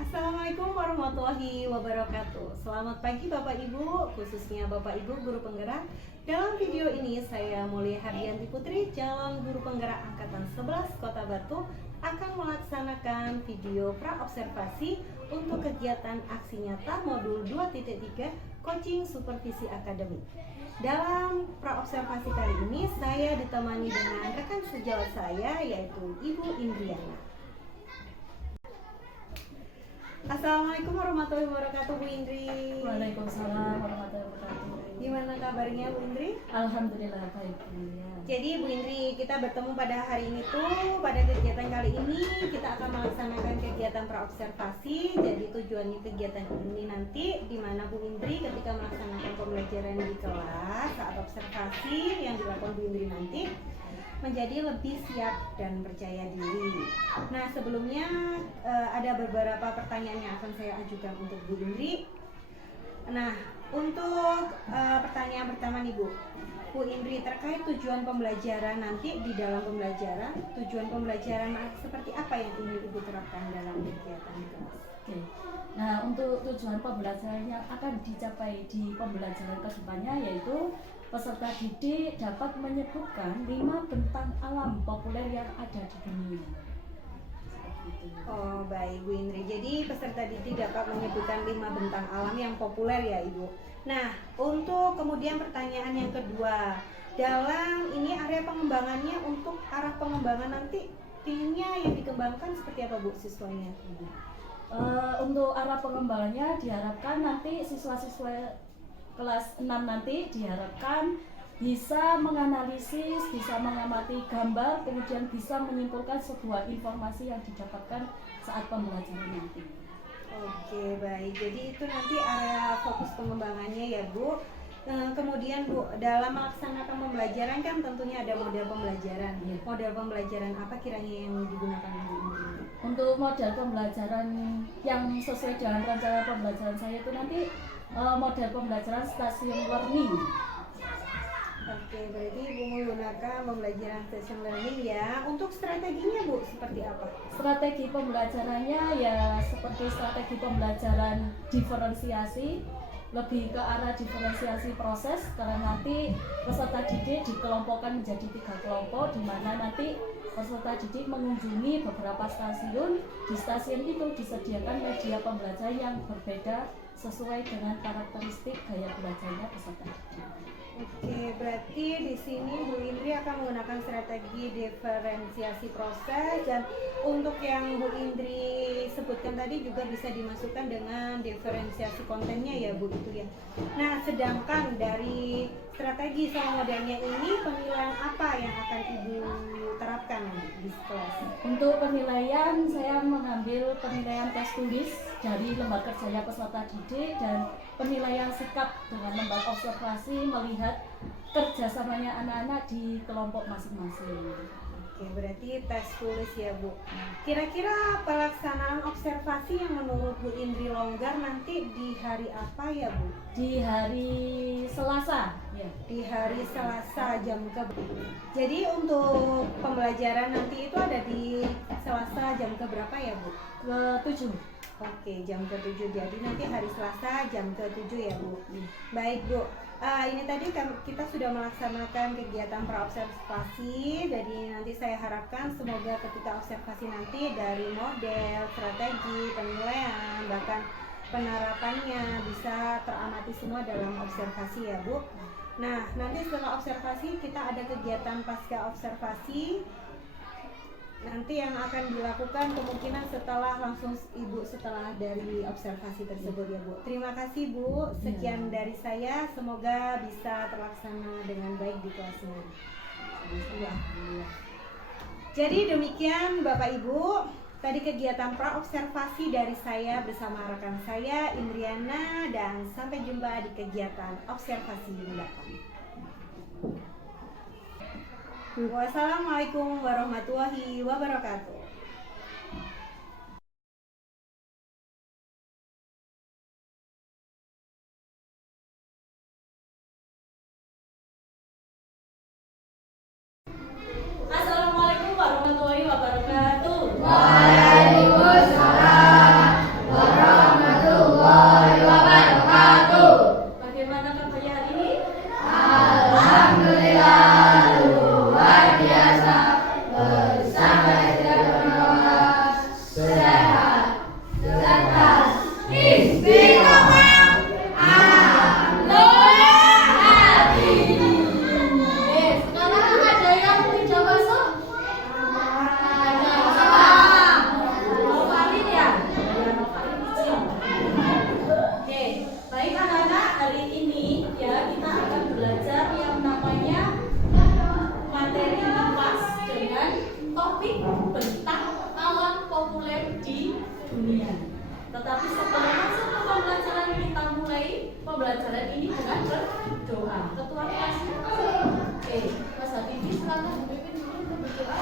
Assalamualaikum warahmatullahi wabarakatuh. Selamat pagi Bapak Ibu, khususnya Bapak Ibu guru penggerak. Dalam video ini saya Mulia Hardianti Putri, calon guru penggerak angkatan 11 Kota Batu, akan melaksanakan video pra-observasi untuk kegiatan aksi nyata modul 2.3 coaching supervisi akademik. Dalam pra-observasi kali ini saya ditemani dengan rekan sejawat saya, yaitu Ibu Indriana. Assalamualaikum warahmatullahi wabarakatuh, Bu Indri. Waalaikumsalam warahmatullahi wabarakatuh. Gimana kabarnya, Bu Indri? Alhamdulillah baik, Bu. Jadi Bu Indri, kita bertemu pada hari ini tuh, pada kegiatan kali ini kita akan melaksanakan kegiatan praobservasi. Jadi tujuannya kegiatan ini nanti di mana Bu Indri ketika melaksanakan pembelajaran di kelas saat observasi yang dilakukan Bu Indri nanti menjadi lebih siap dan percaya diri. Nah, sebelumnya ada beberapa pertanyaan yang akan saya ajukan untuk Bu Indri. Nah, untuk pertanyaan pertama nih Bu Indri, terkait tujuan pembelajaran nanti di dalam pembelajaran, tujuan pembelajaran seperti apa yang ingin Ibu terapkan dalam kegiatan kelas? Oke. Nah, untuk tujuan pembelajaran yang akan dicapai di pembelajaran kedepannya yaitu peserta didik dapat menyebutkan 5 bentang alam populer yang ada di dunia. Oh baik Bu Indri, jadi peserta didik dapat menyebutkan 5 bentang alam yang populer ya Ibu. Nah, untuk kemudian pertanyaan yang kedua, dalam ini area pengembangannya, untuk arah pengembangan nanti inginnya yang dikembangkan seperti apa Bu siswanya? Untuk arah pengembangannya diharapkan nanti siswa-siswa kelas 6 nanti diharapkan bisa menganalisis, bisa mengamati gambar, kemudian bisa menyimpulkan sebuah informasi yang didapatkan saat pembelajaran nanti. Oke baik, jadi itu nanti area fokus pengembangannya ya Bu. Kemudian Bu, dalam melaksanakan pembelajaran kan tentunya ada model pembelajaran. Model pembelajaran apa kiranya yang digunakan Bu Indri? Untuk model pembelajaran yang sesuai dengan rencana pembelajaran saya itu nanti model pembelajaran stasiun learning. Oke, berarti Ibu menggunakan pembelajaran station learning ya. Untuk strateginya Bu, seperti apa? Strategi pembelajarannya ya seperti strategi pembelajaran diferensiasi, lebih ke arah diferensiasi proses, karena nanti peserta didik dikelompokkan menjadi 3 kelompok, di mana nanti peserta didik mengunjungi beberapa stasiun. Di stasiun itu disediakan media pembelajaran yang berbeda sesuai dengan karakteristik gaya belajarnya peserta didik. Oke, berarti di sini Bu Indri akan menggunakan strategi diferensiasi proses, dan untuk yang Bu Indri sebutkan tadi juga bisa dimasukkan dengan diferensiasi kontennya ya Bu itu ya. Nah, sedangkan dari strategi sama modelnya ini, penilaian apa yang akan Ibu terapkan di kelas? Untuk penilaian, saya mengambil penilaian tes tulis dari lembar kerjanya peserta didik dan penilaian sikap dengan lembar observasi melihat kerjasamanya anak-anak di kelompok masing-masing. Oke, berarti tes tulis ya Bu. Kira-kira pelaksanaan observasi yang menurut Bu Indri longgar nanti di hari apa ya Bu? Di hari Selasa ya. Di hari Selasa jam ke. Jadi untuk pembelajaran nanti itu ada di Selasa jam ke berapa ya Bu? Ke-7. Oke, jam ke-7. Jadi nanti hari Selasa jam ke-7 ya Bu. Baik Bu, ini tadi kita sudah melaksanakan kegiatan praobservasi. Jadi nanti saya harapkan semoga ketika observasi nanti dari model, strategi, penilaian, bahkan penerapannya bisa teramati semua dalam observasi ya Bu. Nah, nanti setelah observasi kita ada kegiatan pasca observasi. Nanti yang akan dilakukan kemungkinan setelah dari observasi tersebut ya Bu. Terima kasih Bu, sekian dari saya, semoga bisa terlaksana dengan baik di kelasnya. Ya. Jadi demikian Bapak Ibu, tadi kegiatan praobservasi dari saya bersama rekan saya Indriana, dan sampai jumpa di kegiatan observasi mendatang. Wassalamualaikum warahmatullahi wabarakatuh. Assalamualaikum warahmatullahi wabarakatuh. Waalaikumsalam dunia. Tetapi setelah masuk ke pembelajaran kita mulai pembelajaran ini dengan berdoa. Ketua kelasnya, oke, Mas Habibie silakan memimpin dulu untuk berdoa.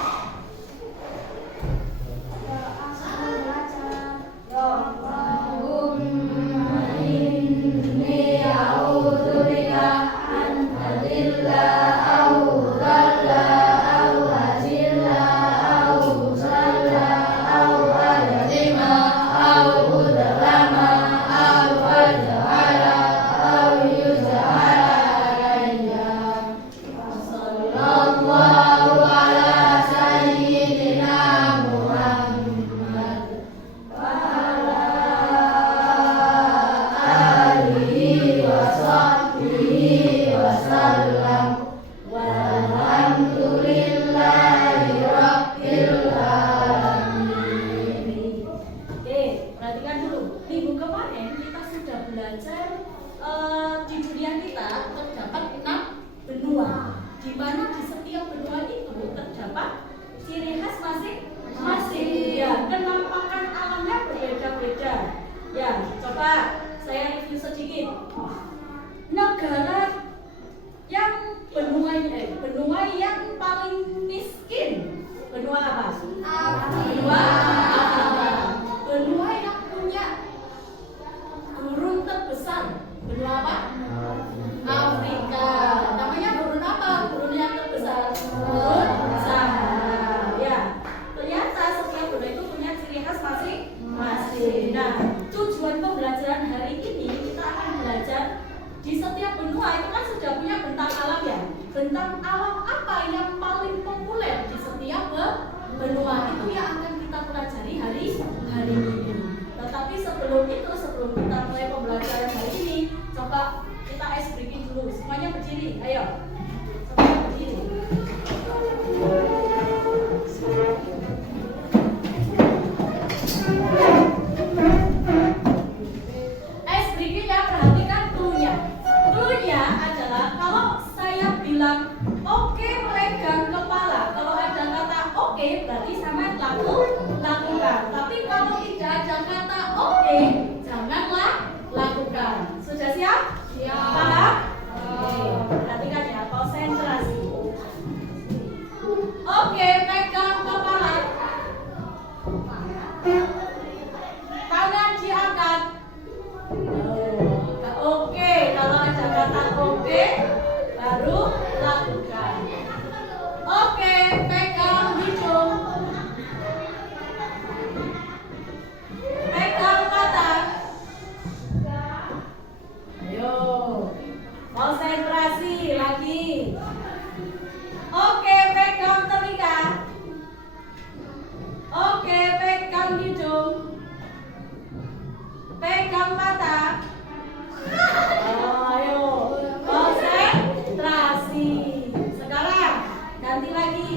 Benua yang paling miskin, benua apa? Benua Afrika. Benua yang punya gurun terbesar, benua apa? Afrika. Namanya gurun apa? Gurun yang terbesar, gurun Sahara. Ya, ternyata setiap benua itu punya ciri khas masing-masing. Nah, tujuan pembelajaran hari ini kita akan belajar di setiap benua itu kan sudah punya bentang alam ya. Bentang alam apa yang paling populer di setiap benua itu yang akan kita pelajari hari ini. Tetapi sebelum kita mulai pembelajaran hari ini, coba kita ice breaking dulu. Semuanya berdiri, ayo. Semuanya berdiri. Ice breaking ya, perhatikan clue-nya. Clue-nya adalah kalau saya bilang oke, pegang kepala. Kalau ada kata oke, berarti sama lakukan. Tapi kalau tidak ada kata oke, janganlah lakukan. Sudah siap? Siap. Paham? Perhatikan ya, konsentrasi. Oke, pegang kepala. Tangan diangkat. Oke, kalau ada kata oke, baru lakukan. Oke, pegang hidung. Pegang mata. Ayo, konsentrasi lagi. Oke, pegang telinga. Oke, pegang hidung. Pegang mata. Ayo, konsentrasi. Sekarang ganti lagi.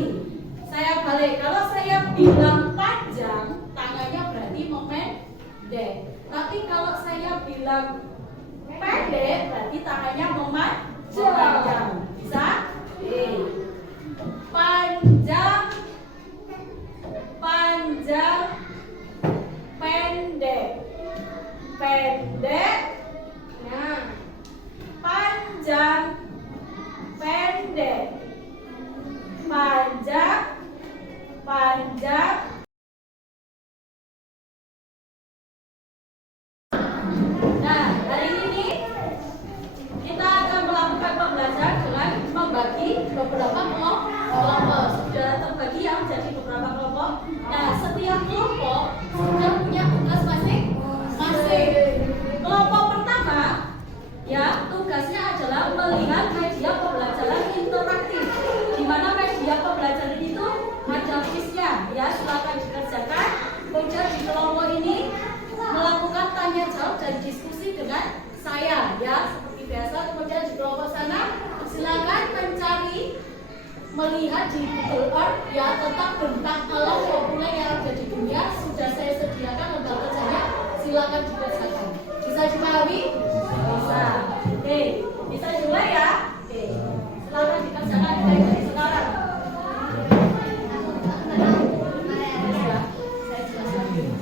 Saya balik. Kalau saya bilang panjang, tangannya berarti memendek. Tapi kalau saya bilang pendek, berarti tangannya memanjang. Bisa? Panjang, panjang, pendek, pendek. Nah, panjang, pendek, panjang, panjang. Nah, hari ini kita akan melakukan pembelajaran dengan membagi beberapa kelompok. Sudah terbagi ya menjadi beberapa kelompok. Nah, setiap kelompok sudah punya tugas masing-masing. Kelompok pertama, ya, tugasnya adalah melihat media pembelajaran interaktif. Di mana media pembelajaran itu ada kuisnya, ya, silakan dikerjakan. Kemudian di kelompok ini melakukan tanya jawab dan diskusi dengan saya, ya, seperti biasa. Kemudian di kelompok sana silakan mencari, melihat di Google Earth, ya, tentang bentang alam populer yang ada di dunia. Sudah saya sediakan lembar kerjanya, silakan dikerjakan. Bisa dipahami? Bisa. Oke, bisa juga ya. Oke, silakan dikerjakan dari sekarang. Saya jelaskan dulu.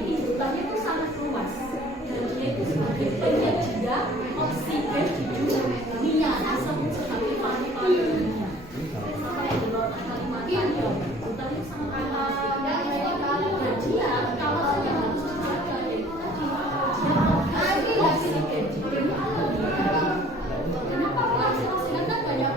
ini hutannya itu sangat luas dan dia itu sebagai penyedia oksigen di dunia, disebut sebagai paru-paru dunia. Sampai di luar Kalimantan ya, hutan itu sangat luas. Dan dia kalau saya harus dijaga itu tadi, dia oksigen di dunia. Kenapa oksigen kan banyak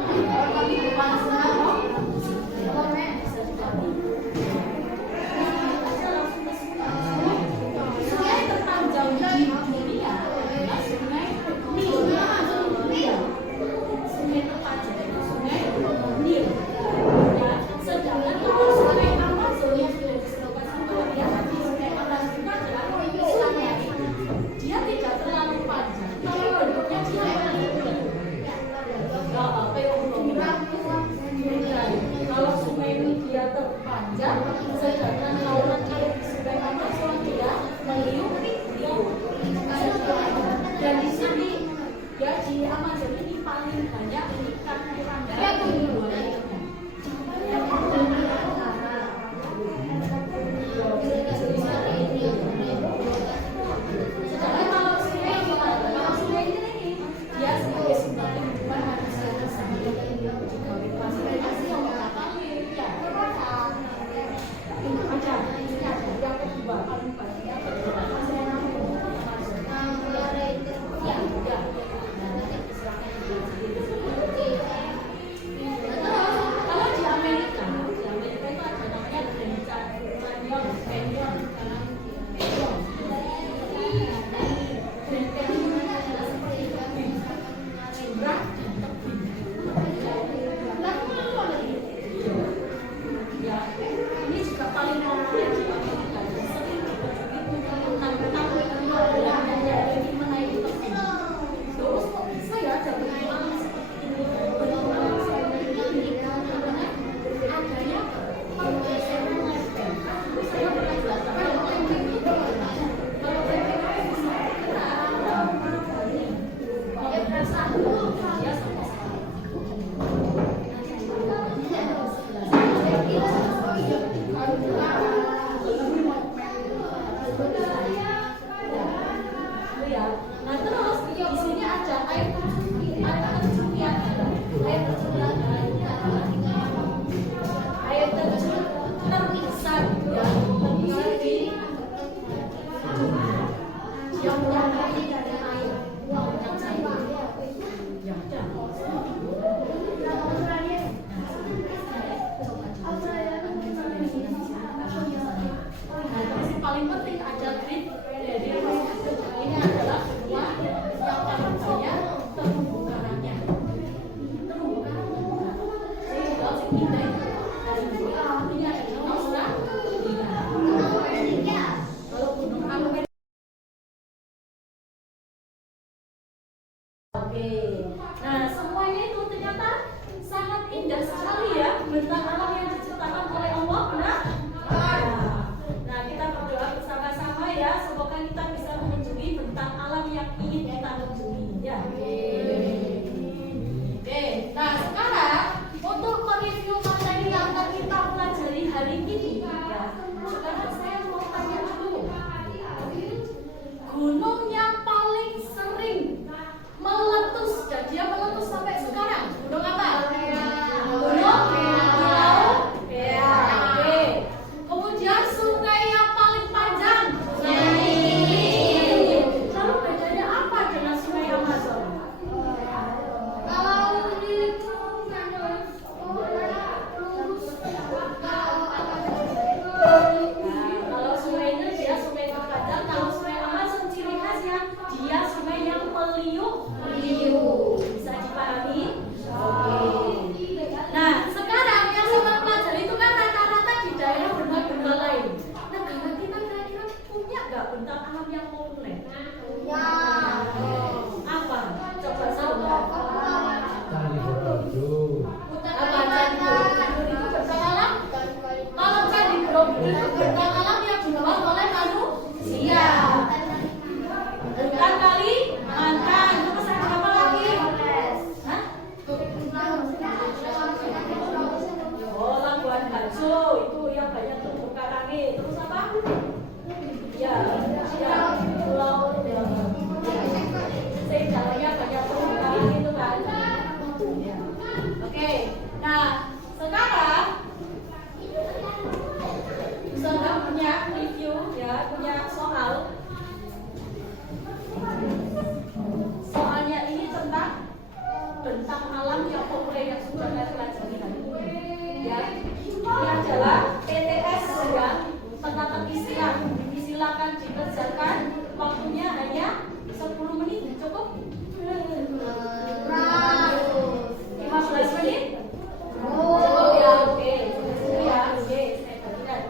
dan di sini ya di Amazon ini paling banyak ikan piranha di dunia. Sedangkan kalau sungai ini dia sebagai sumber kehidupan manusia tersebut juga klasifikasi yang mengatakan ya ini ada yang kedua paling banyak kalau di Amerika itu ada namanya Grand Canyon. Grand Canyon adalah seperti tebing, jurang dan tebing. Ya, ini juga paling populer di Amerika dan sering menantang yang ingin menaiki tebing. Terus kok bisa ya dapat uang seperti ini? Adanya pergeseran level. Saya pernah jelaskan kalau tebing itu kalau tebing itu bisa bergerak. Kalau bersatu dia sama ya. Nah terus di sini ada air terjun yang air terjun terbesar ya terbesar di yang dari air yang cair ya nah terus yang paling penting ada grip dari ini adalah semua yang paling banyak terumbu karangnya. Terumbu karang kalau indah dari ini ada di Australia. Kalau gunung api. Oke, nah semuanya itu ternyata sangat indah sekali ya bentang alam yang diciptakan oleh Allah, benar? Nah, kita berdoa bersama-sama ya, semoga kita bisa ya punya soal. Soalnya ini tentang bentang alam yang populer yang sudah saya pelajari tadi. Ya, ini adalah PTS ya, tentang istilah. Silakan dikerjakan. Waktunya hanya 10 menit, cukup? 15 menit? Cukup ya, oke. Ya, oke. Saya bagikan.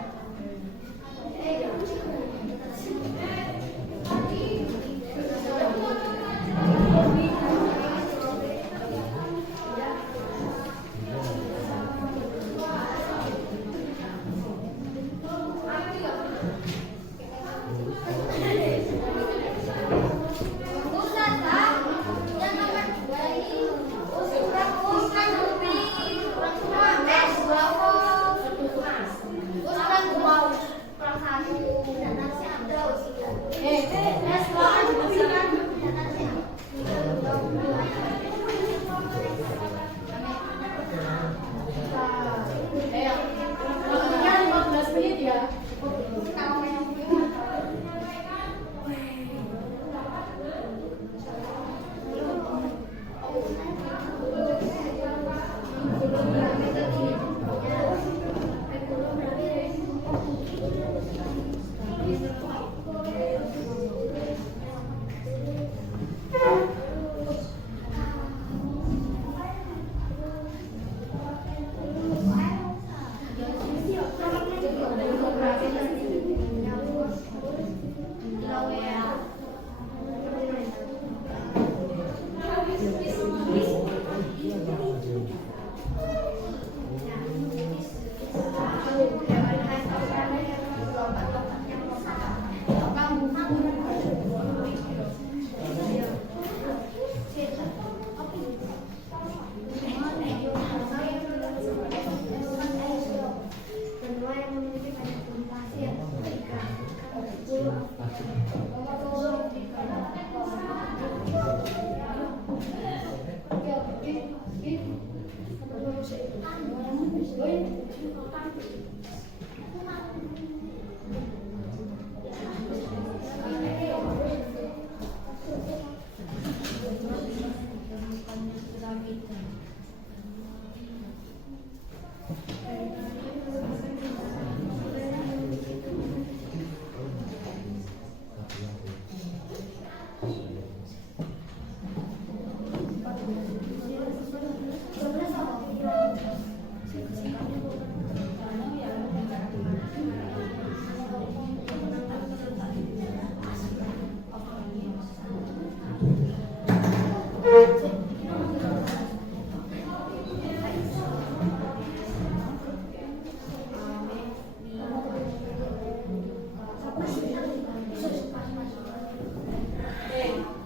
Waktunya 15 menit ya.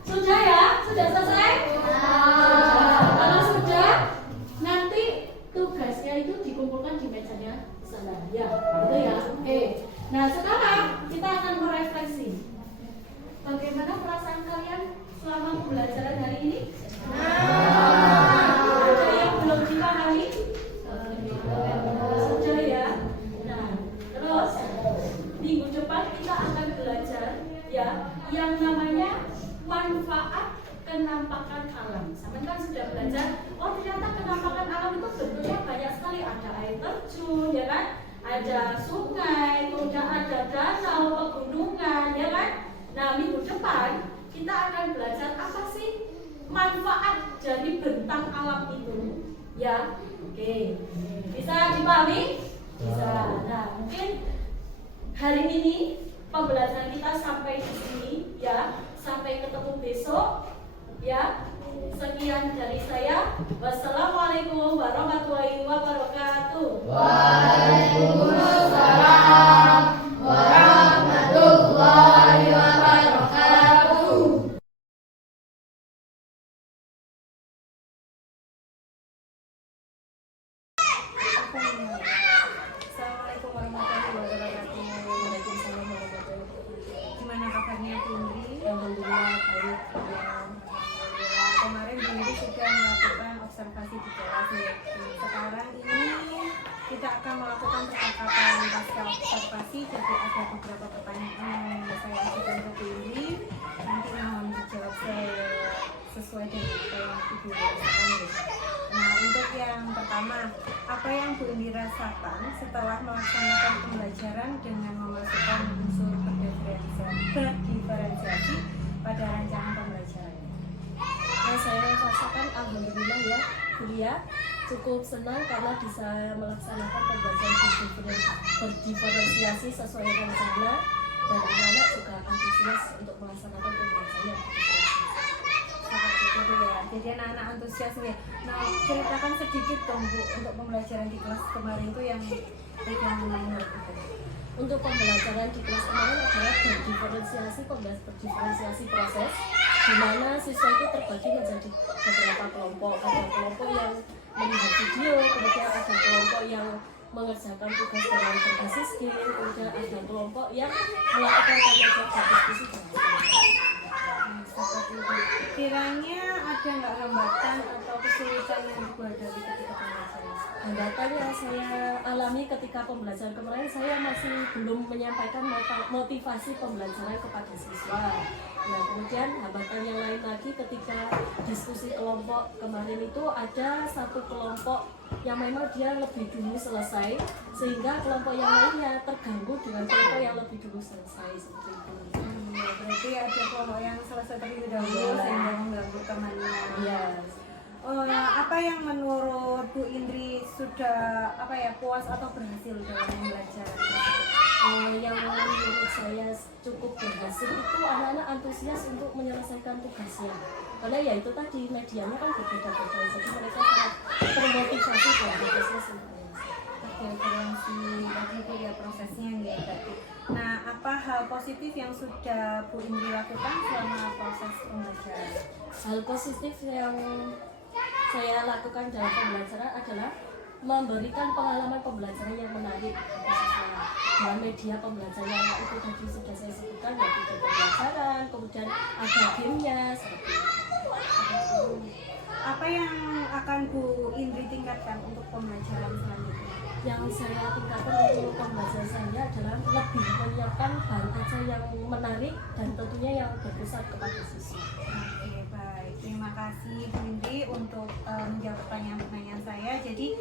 Sudah ya? Sudah selesai? Kalau sudah, nanti tugasnya itu dikumpulkan di mejanya sana. Ya, gitu ya. Oke. Nah, sekarang kita akan merefleksi. Bagaimana perasaan kalian selama pembelajaran hari ini? Ada yang belum dipahami? Sudah ya. Nah, terus minggu depan kita akan belajar ya yang namanya manfaat kenampakan alam. Sampai kan sudah belajar, oh ternyata kenampakan alam itu bentuknya banyak sekali. Ada air terjun, ya kan? Ada sungai, kemudian ada danau, pegunungan, ya kan? Nah, minggu depan kita akan belajar apa sih manfaat dari bentang alam itu, ya? Oke, bisa dipahami? Bisa. Nah, mungkin hari ini pembelajaran kita sampai di sini, ya. Sampai ketemu besok, ya. Sekian dari saya. Wassalamualaikum warahmatullahi wabarakatuh. Waalaikumsalam warahmatullahi wabarakatuh. Assalamualaikum warahmatullahi wabarakatuh. Waalaikumsalam warahmatullahi wabarakatuh. Gimana kabarnya Bindri? Alhamdulillah baik. Kemarin Bindri sudah melakukan observasi di kelas. Sekarang ini kita akan melakukan percakapan apa yang Bu Indi rasakan setelah melaksanakan pembelajaran dengan memasukkan unsur berdiferensiasi pada rancangan pembelajarannya? Nah, saya rasakan alhamdulillah ya, kuliah cukup senang karena bisa melaksanakan pembelajaran berdiferensiasi sesuai rencana, dan anak-anak juga antusias untuk melaksanakan pembelajaran Seperti itu ya. Jadi anak-anak antusias ya. Nah, ceritakan sedikit dong Bu untuk pembelajaran di kelas kemarin itu yang menurut Bu. Untuk pembelajaran di kelas kemarin adalah berdiferensiasi proses, di mana siswa itu terbagi menjadi beberapa kelompok. Ada kelompok yang melihat video, kemudian ada kelompok yang mengerjakan tugas dengan berbasis game, kemudian ada kelompok yang melakukan tanya jawab diskusi. Seperti itu. Kiranya ada nggak hambatan atau kesulitan yang Ibu hadapi ketika pembelajaran? Hambatan yang saya alami ketika pembelajaran kemarin, saya masih belum menyampaikan motivasi pembelajaran kepada siswa. Nah, kemudian hambatan yang lain lagi ketika diskusi kelompok kemarin itu ada satu kelompok yang memang dia lebih dulu selesai, sehingga kelompok yang lainnya terganggu dengan kelompok yang lebih dulu selesai, seperti itu. Ya, berarti ada kelompok yang selesai terlebih dahulu sehingga mengganggu temannya. Iya. Apa yang menurut Bu Indri sudah puas atau berhasil dalam pembelajaran tersebut? Yang menurut saya cukup berhasil itu anak-anak antusias untuk menyelesaikan tugasnya, karena ya itu tadi medianya kan berbeda-beda, jadi mereka sangat termotivasi dalam proses untuk Referensi tadi itu ya prosesnya ya tadi. Nah, apa hal positif yang sudah Bu Indri lakukan selama proses pembelajaran? Hal positif yang saya lakukan dalam pembelajaran adalah memberikan pengalaman pembelajaran yang menarik kepada siswa. Dengan media pembelajaran yang itu tadi sudah saya sebutkan, ya video pembelajaran, kemudian ada gamenya, seperti itu. Apa yang akan Bu Indri tingkatkan untuk pembelajaran selanjutnya? Yang saya tingkatkan untuk pembelajaran saya adalah lebih menyiapkan bahan ajar yang menarik dan tentunya yang berkesan kepada siswa. Oke, baik. Terima kasih Bu Indri untuk menjawab pertanyaan-pertanyaan saya. Jadi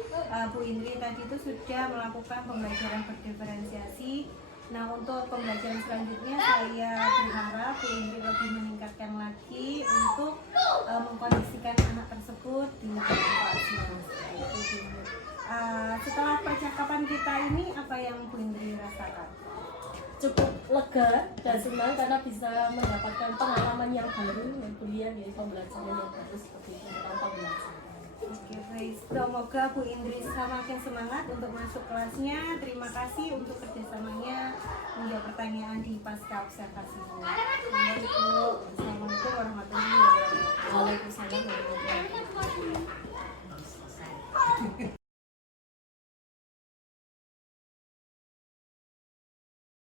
Bu Indri tadi itu sudah melakukan pembelajaran berdiferensiasi. Nah, untuk pembelajaran selanjutnya saya berharap Bu Indri lebih meningkatkan lagi untuk mengkondisikan anak tersebut di kelasnya. Setelah percakapan kita ini, apa yang Bu Indri rasakan? Cukup lega dan senang karena bisa mendapatkan pengalaman yang baru dengan kuliah, yaitu pembelajaran yang baru seperti itu tentang pembelajaran. Oke, baik. Semoga Bu Indri semakin semangat untuk masuk kelasnya. Terima kasih untuk kerjasamanya menjawab pertanyaan di pasca observasi. Assalamualaikum warahmatullahi wabarakatuh. Waalaikumsalam warahmatullahi wabarakatuh.